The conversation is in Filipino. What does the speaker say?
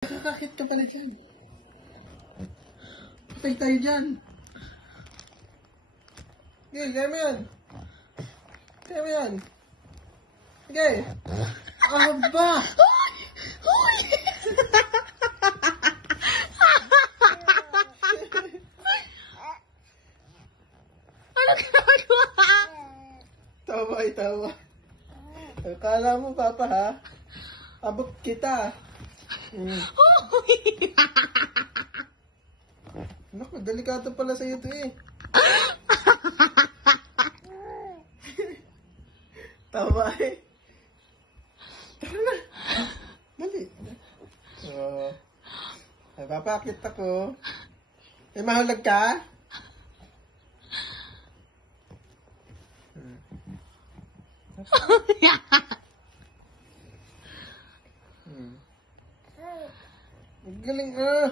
Nakakakit ka pala dyan. Patay tayo dyan. Okay, kaya mo yan. Kaya mo yan. Okay. Aba! Hoy! Ano ginagawa? Tawa ay tawa. Akala mo, Papa, ha? Abot kita. Hoy! Naku, delikado pala sa'yo ito eh. Tawa eh. Tara na. Dali. So, ay, papakit ako. Eh, mahalag ka? Galing ah.